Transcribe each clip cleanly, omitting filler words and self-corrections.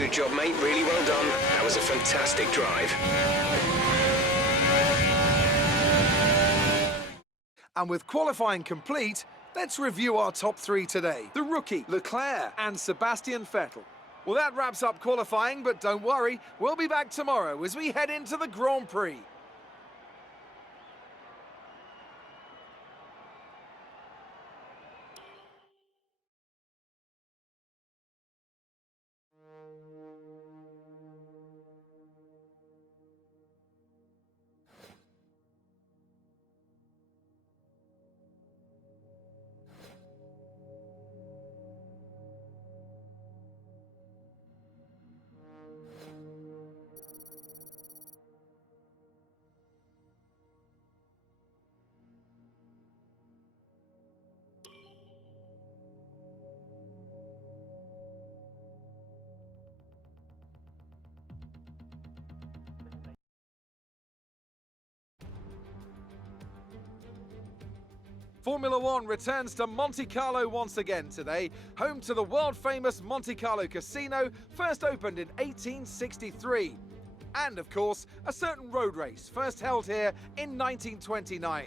Good job, mate. Really well done. That was a fantastic drive. And with qualifying complete, let's review our top three today. The rookie, Leclerc, and Sebastian Vettel. Well, that wraps up qualifying, but don't worry, we'll be back tomorrow as we head into the Grand Prix. Formula One returns to Monte Carlo once again today, home to the world-famous Monte Carlo Casino, first opened in 1863. And, of course, a certain road race, first held here in 1929.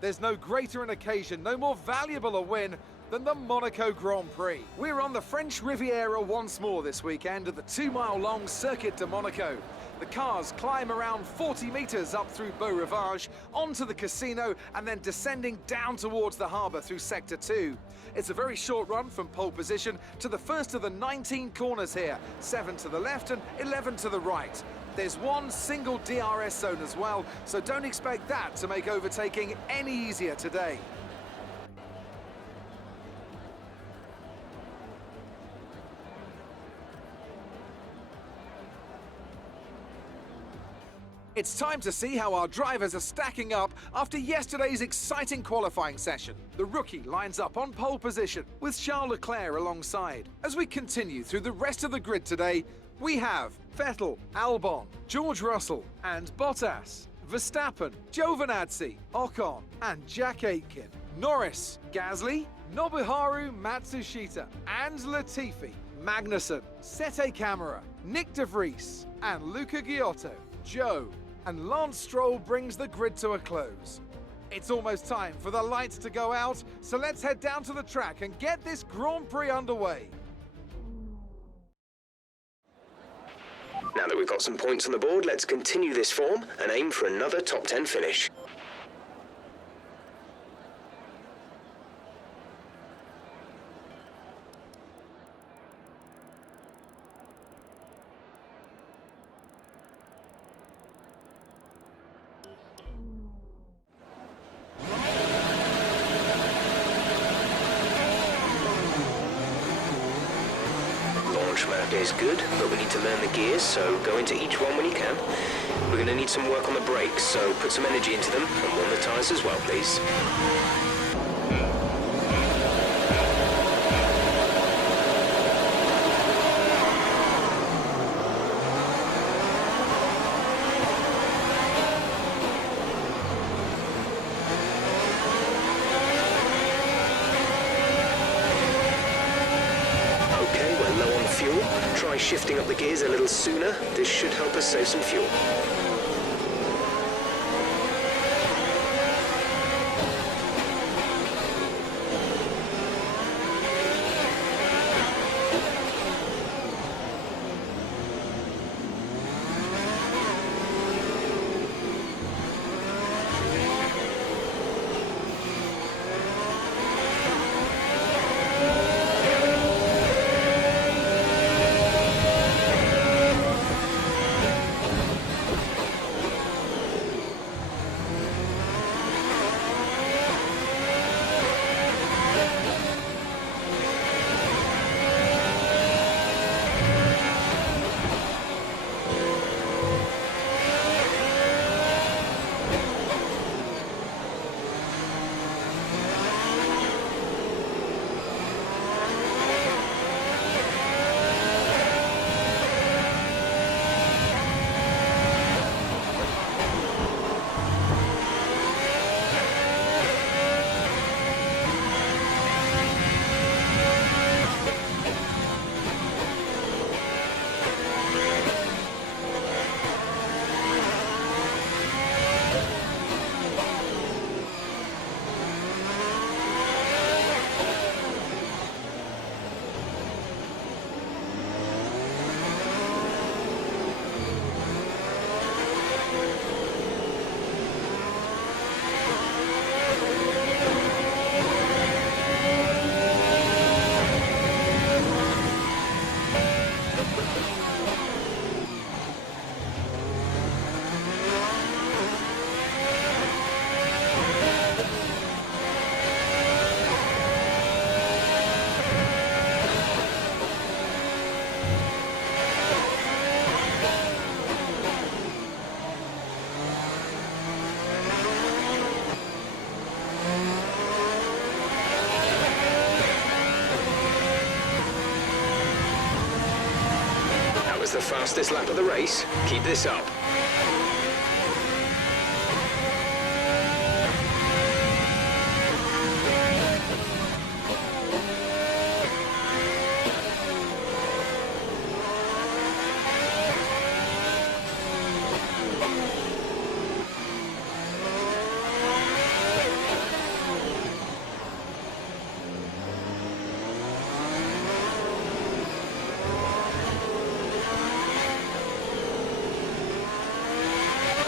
There's no greater an occasion, no more valuable a win than the Monaco Grand Prix. We're on the French Riviera once more this weekend at the 2-mile-long Circuit de Monaco. The cars climb around 40 metres up through Beau Rivage, onto the casino, and then descending down towards the harbour through Sector 2. It's a very short run from pole position to the first of the 19 corners here, 7 to the left and 11 to the right. There's one single DRS zone as well, so don't expect that to make overtaking any easier today. It's time to see how our drivers are stacking up after yesterday's exciting qualifying session. The rookie lines up on pole position with Charles Leclerc alongside. As we continue through the rest of the grid today, we have Vettel, Albon, George Russell and Bottas, Verstappen, Giovinazzi, Ocon and Jack Aitken, Norris, Gasly, Nobuharu Matsushita and Latifi, Magnussen, Sete Camara, Nick De Vries and Luca Giotto, Joe, and Lance Stroll brings the grid to a close. It's almost time for the lights to go out, so let's head down to the track and get this Grand Prix underway. Now that we've got some points on the board, let's continue this form and aim for another top 10 finish. Map is good, but we need to learn the gears, so go into each one when you can. We're going to need some work on the brakes, so put some energy into them and warm the tyres as well, please. Try shifting up the gears a little sooner. This should help us save some fuel. fastest lap of the race. Keep this up.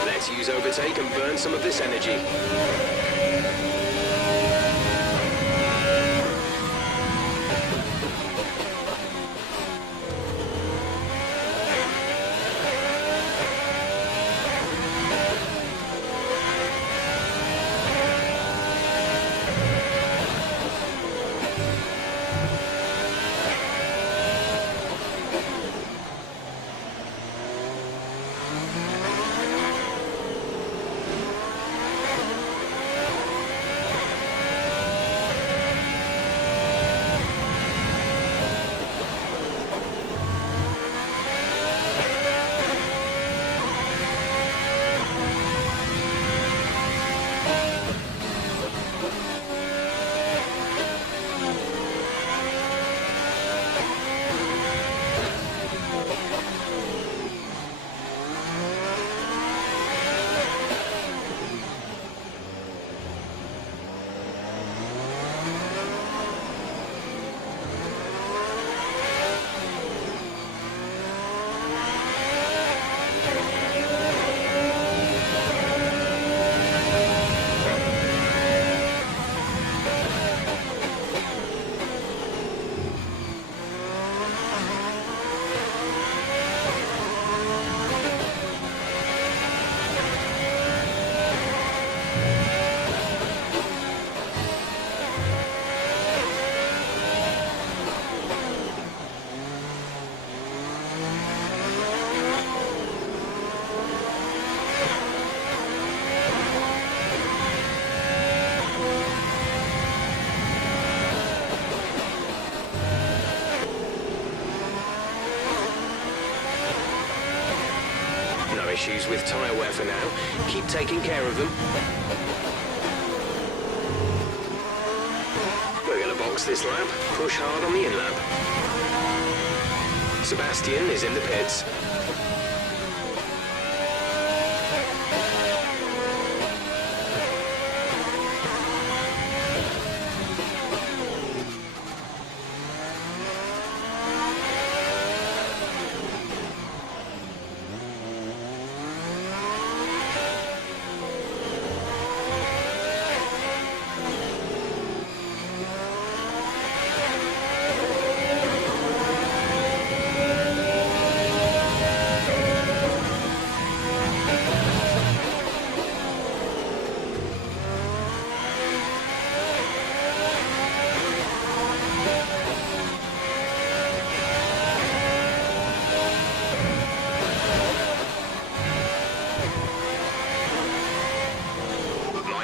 Let's use overtake and burn some of this energy. Issues with tyre wear for now. Keep taking care of them. We're going to box this lap. Push hard on the in-lap. Sebastian is in the pits.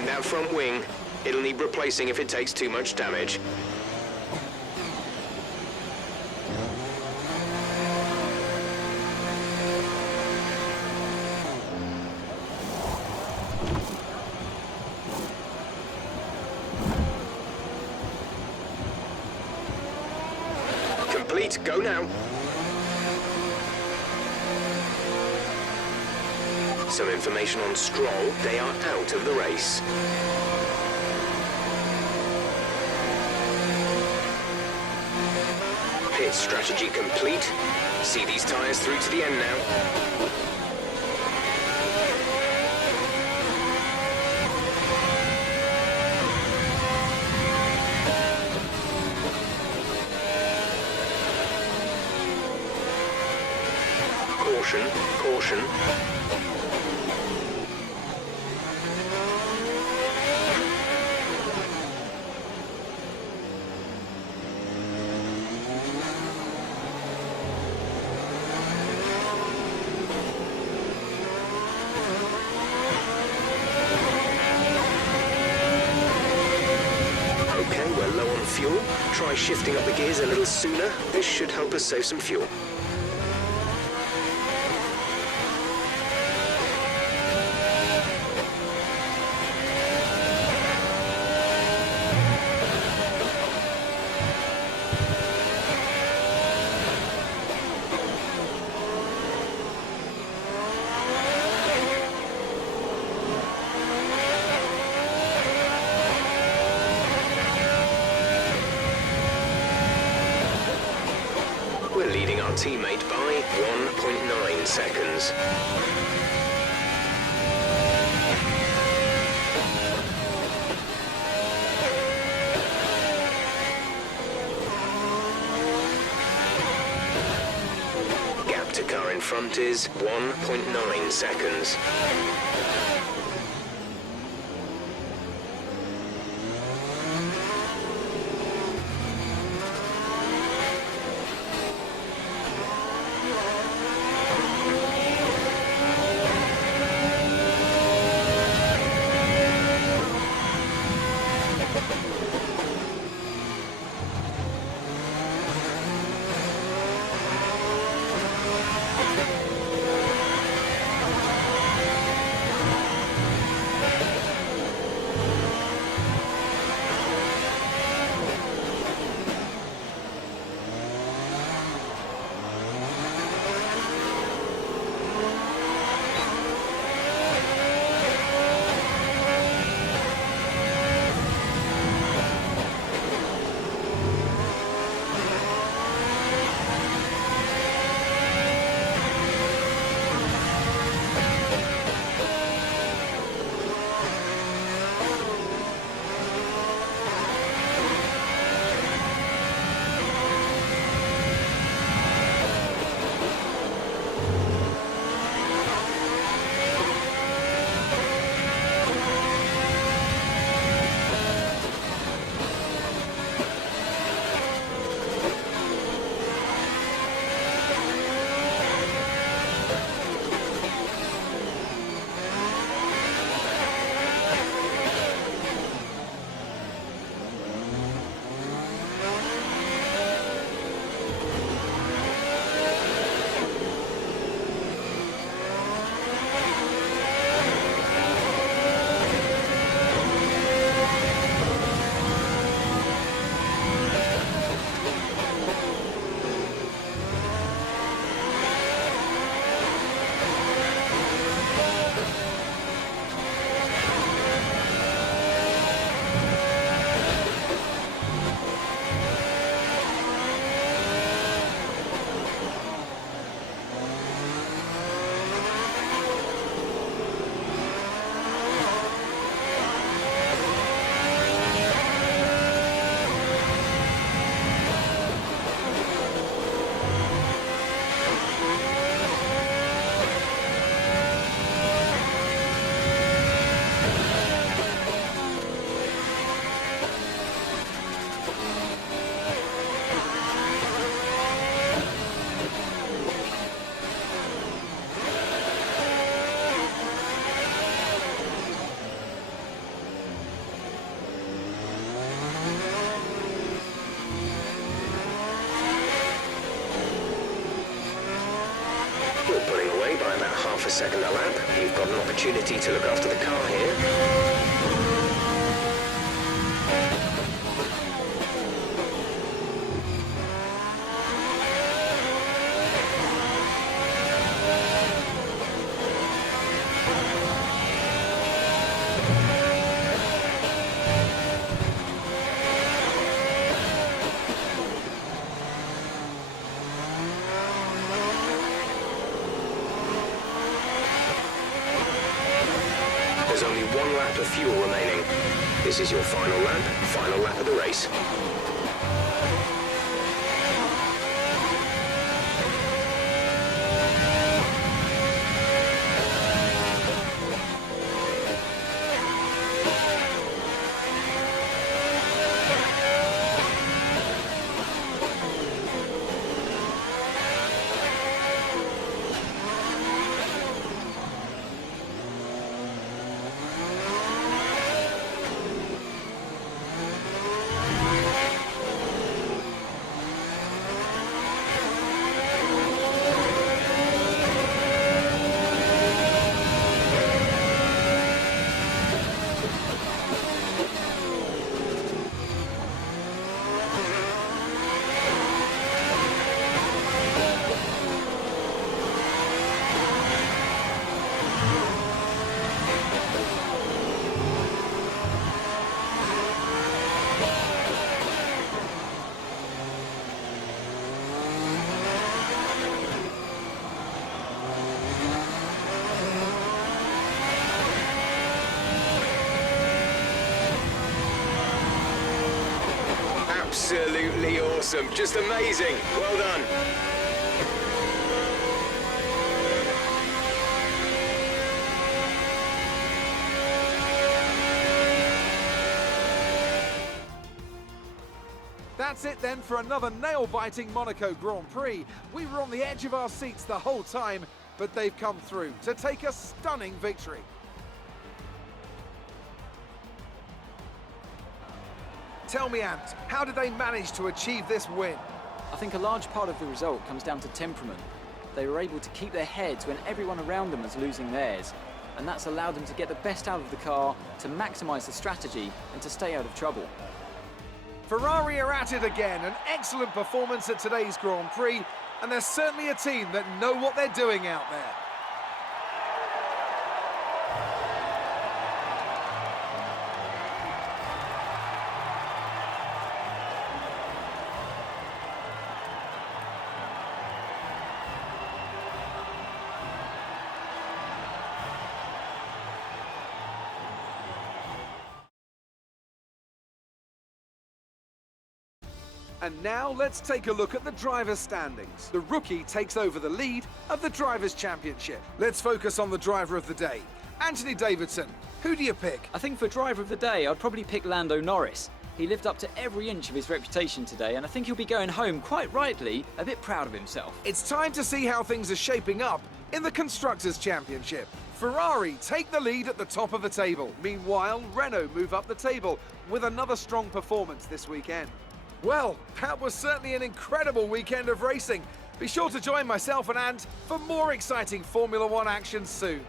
That front wing, it'll need replacing if it takes too much damage. Complete, go now. Some information on Stroll, they are out of the race. Pit strategy complete. See these tyres through to the end now. Caution, caution. Fuel. Try shifting up the gears a little sooner. This should help us save some fuel. teammate by 1.9 seconds. Gap to car in front is 1.9 seconds. Half a second a lap. You've got an opportunity to look after the car here. There's only one lap of fuel remaining. This is your final lap of the race. Absolutely awesome. Just amazing. Well done. That's it then for another nail-biting Monaco Grand Prix. We were on the edge of our seats the whole time, but they've come through to take a stunning victory. Tell me, Ant, how did they manage to achieve this win? I think a large part of the result comes down to temperament. They were able to keep their heads when everyone around them was losing theirs, and that's allowed them to get the best out of the car, to maximise the strategy, and to stay out of trouble. Ferrari are at it again, an excellent performance at today's Grand Prix, and they're certainly a team that know what they're doing out there. And now let's take a look at the drivers' standings. The rookie takes over the lead of the Drivers' Championship. Let's focus on the driver of the day. Anthony Davidson, who do you pick? I think for driver of the day, I'd probably pick Lando Norris. He lived up to every inch of his reputation today, and I think he'll be going home, quite rightly, a bit proud of himself. It's time to see how things are shaping up in the Constructors' Championship. Ferrari take the lead at the top of the table. Meanwhile, Renault move up the table with another strong performance this weekend. Well, that was certainly an incredible weekend of racing. Be sure to join myself and Ant for more exciting Formula One action soon.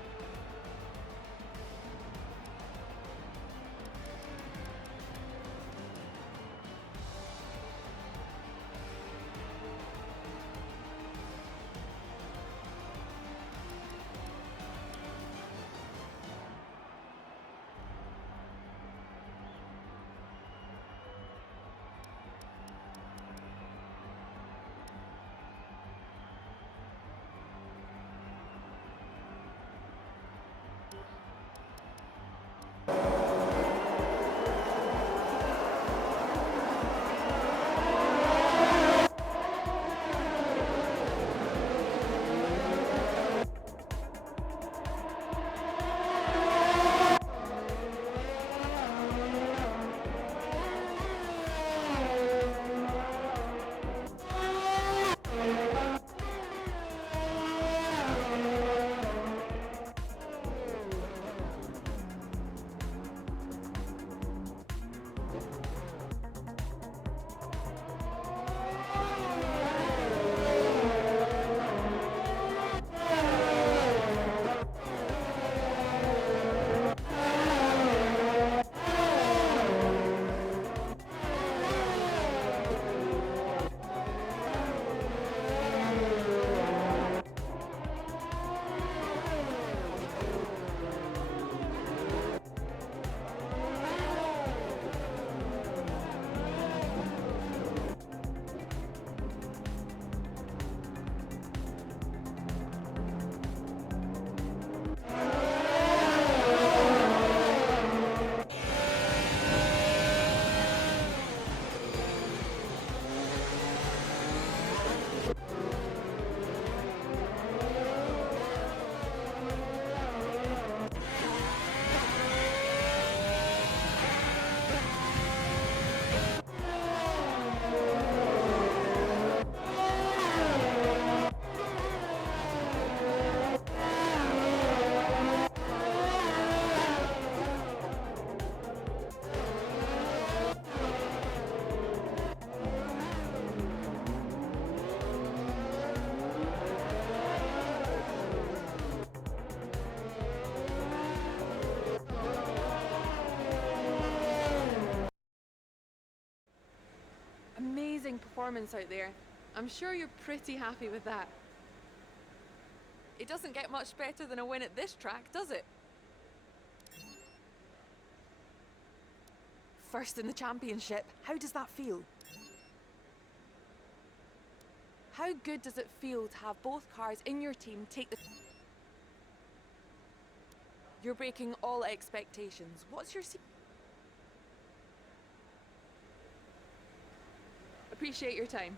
Amazing performance out there. I'm sure you're pretty happy with that. It doesn't get much better than a win at this track, does it? First in the championship, how does that feel? How good does it feel to have both cars in your team take the... You're breaking all expectations. What's your... Appreciate your time.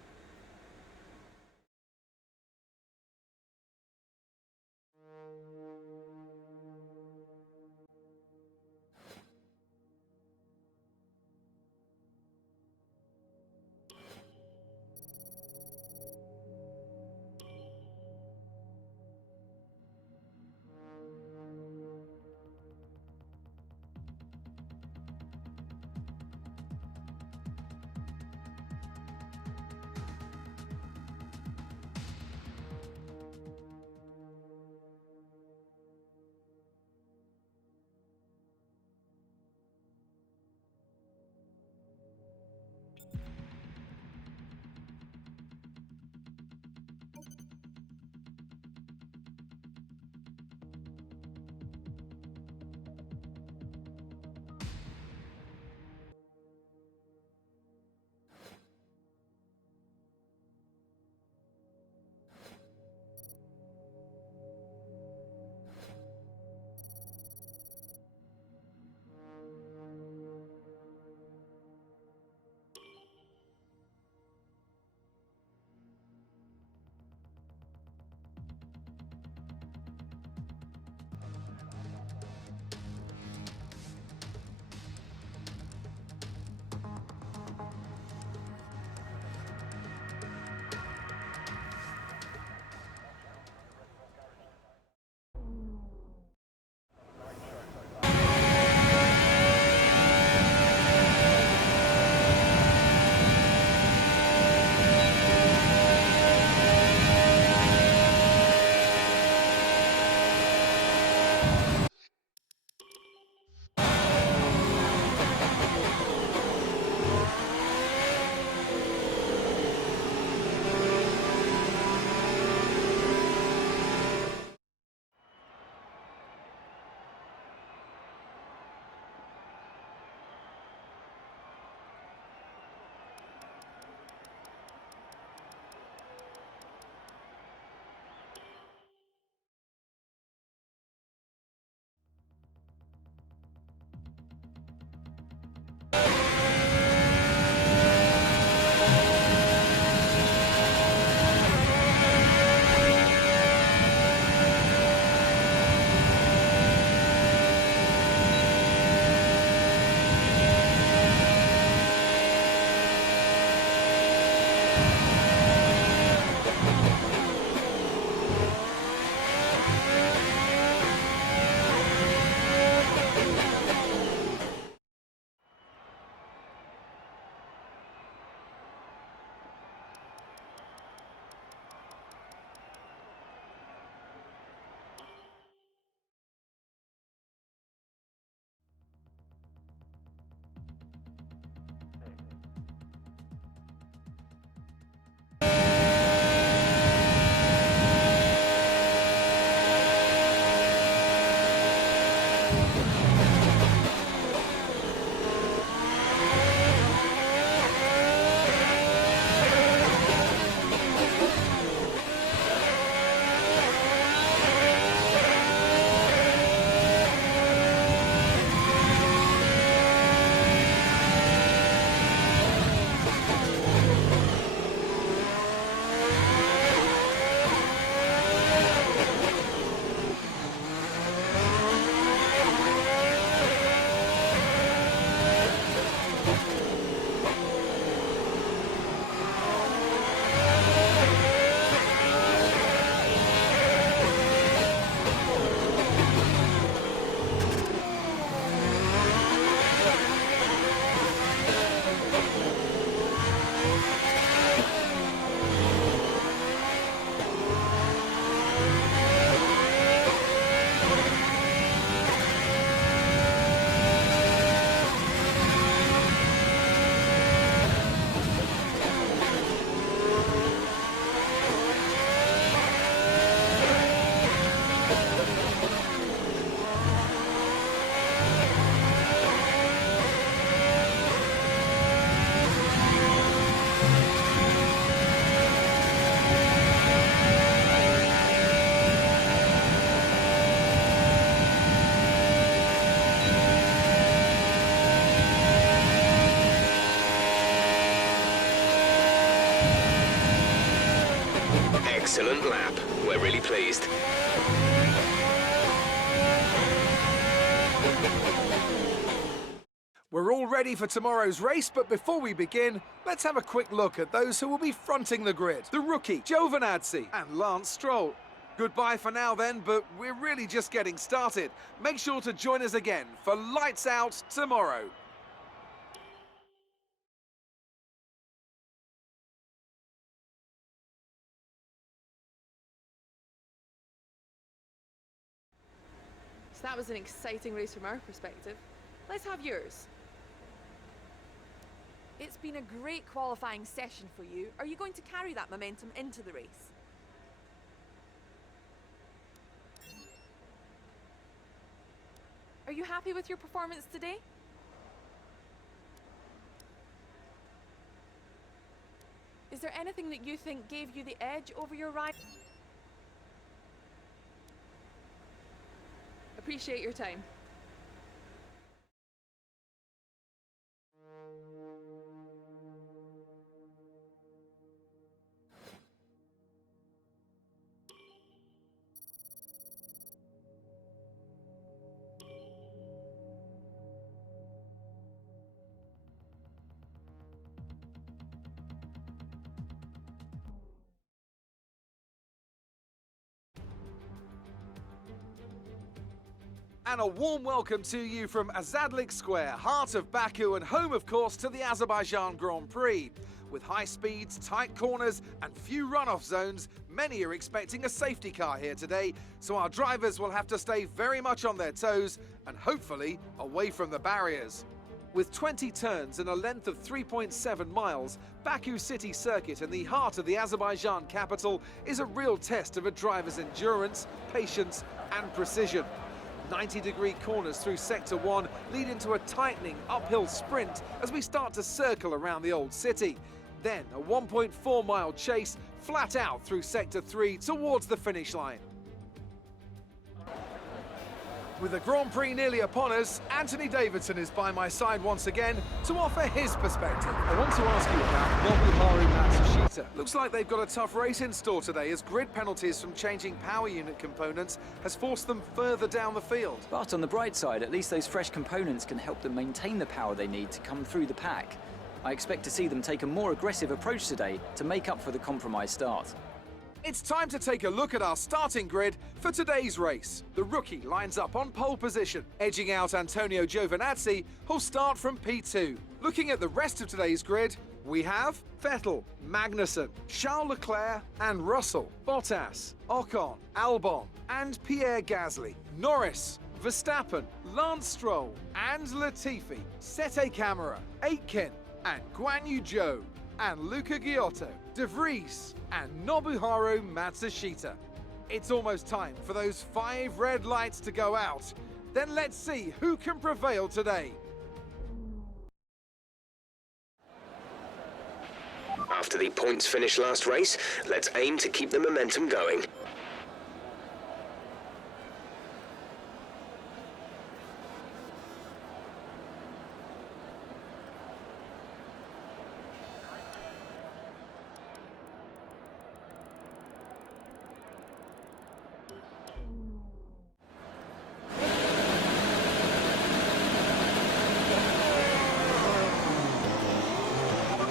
Excellent lap. We're really pleased. We're all ready for tomorrow's race, but before we begin, let's have a quick look at those who will be fronting the grid. The rookie, Giovinazzi, and Lance Stroll. Goodbye for now then, but we're really just getting started. Make sure to join us again for Lights Out tomorrow. So that was an exciting race from our perspective. Let's have yours. It's been a great qualifying session for you. Are you going to carry that momentum into the race? Are you happy with your performance today? Is there anything that you think gave you the edge over your rival? Appreciate your time. And a warm welcome to you from Azadlik Square, heart of Baku and home, of course, to the Azerbaijan Grand Prix. With high speeds, tight corners and few runoff zones, many are expecting a safety car here today, so our drivers will have to stay very much on their toes and hopefully away from the barriers. With 20 turns and a length of 3.7 miles, Baku City Circuit in the heart of the Azerbaijan capital is a real test of a driver's endurance, patience and precision. 90-degree corners through Sector 1 lead into a tightening uphill sprint as we start to circle around the old city. Then a 1.4-mile chase flat out through Sector 3 towards the finish line. With the Grand Prix nearly upon us, Anthony Davidson is by my side once again to offer his perspective. I want to ask you about Nobuharu Matsushita. Looks like they've got a tough race in store today as grid penalties from changing power unit components has forced them further down the field. But on the bright side, at least those fresh components can help them maintain the power they need to come through the pack. I expect to see them take a more aggressive approach today to make up for the compromised start. It's time to take a look at our starting grid for today's race. The rookie lines up on pole position, edging out Antonio Giovinazzi, who'll start from P2. Looking at the rest of today's grid, we have Vettel, Magnussen, Charles Leclerc and Russell, Bottas, Ocon, Albon and Pierre Gasly, Norris, Verstappen, Lance Stroll and Latifi, Sete Camara, Aitken and Guan Yu Zhou and Luca Giotto, De Vries and Nobuharu Matsushita. It's almost time for those 5 red lights to go out. Then let's see who can prevail today. After the points finish last race, let's aim to keep the momentum going.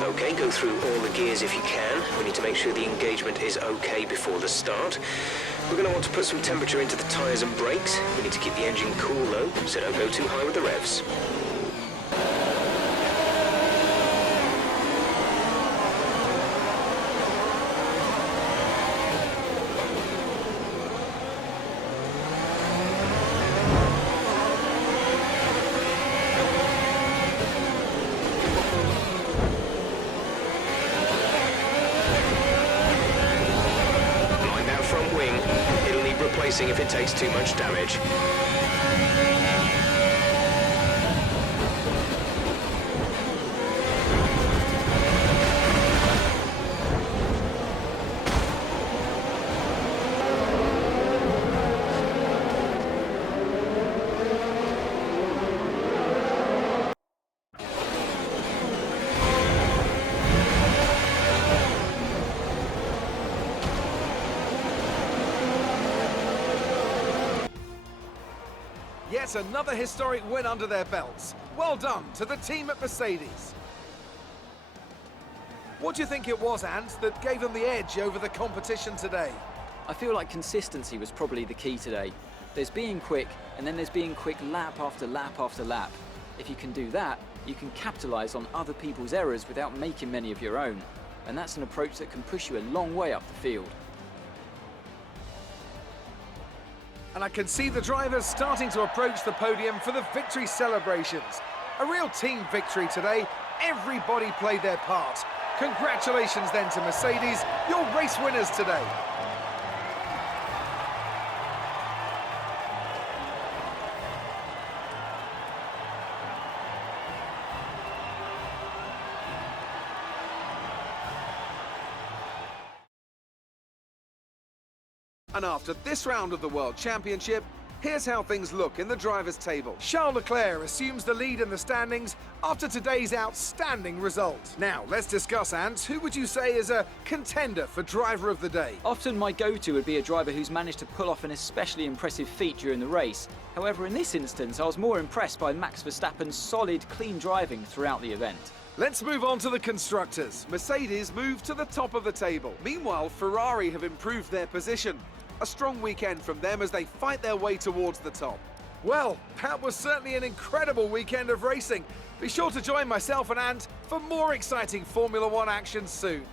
Okay, go through all the gears if you can. We need to make sure the engagement is okay before the start. We're going to want to put some temperature into the tyres and brakes. We need to keep the engine cool though, so don't go too high with the revs. If it takes too much damage. Yet another historic win under their belts. Well done to the team at Mercedes. What do you think it was, Ant, that gave them the edge over the competition today? I feel like consistency was probably the key today. There's being quick, and then there's being quick lap after lap after lap. If you can do that, you can capitalise on other people's errors without making many of your own. And that's an approach that can push you a long way up the field. And I can see the drivers starting to approach the podium for the victory celebrations. A real team victory today. Everybody played their part. Congratulations then to Mercedes, your race winners today. And after this round of the World Championship, here's how things look in the drivers' table. Charles Leclerc assumes the lead in the standings after today's outstanding result. Now, let's discuss, Ant. Who would you say is a contender for driver of the day? Often my go-to would be a driver who's managed to pull off an especially impressive feat during the race. However, in this instance, I was more impressed by Max Verstappen's solid, clean driving throughout the event. Let's move on to the constructors. Mercedes moved to the top of the table. Meanwhile, Ferrari have improved their position. A strong weekend from them as they fight their way towards the top. Well, that was certainly an incredible weekend of racing. Be sure to join myself and Ant for more exciting Formula One action soon.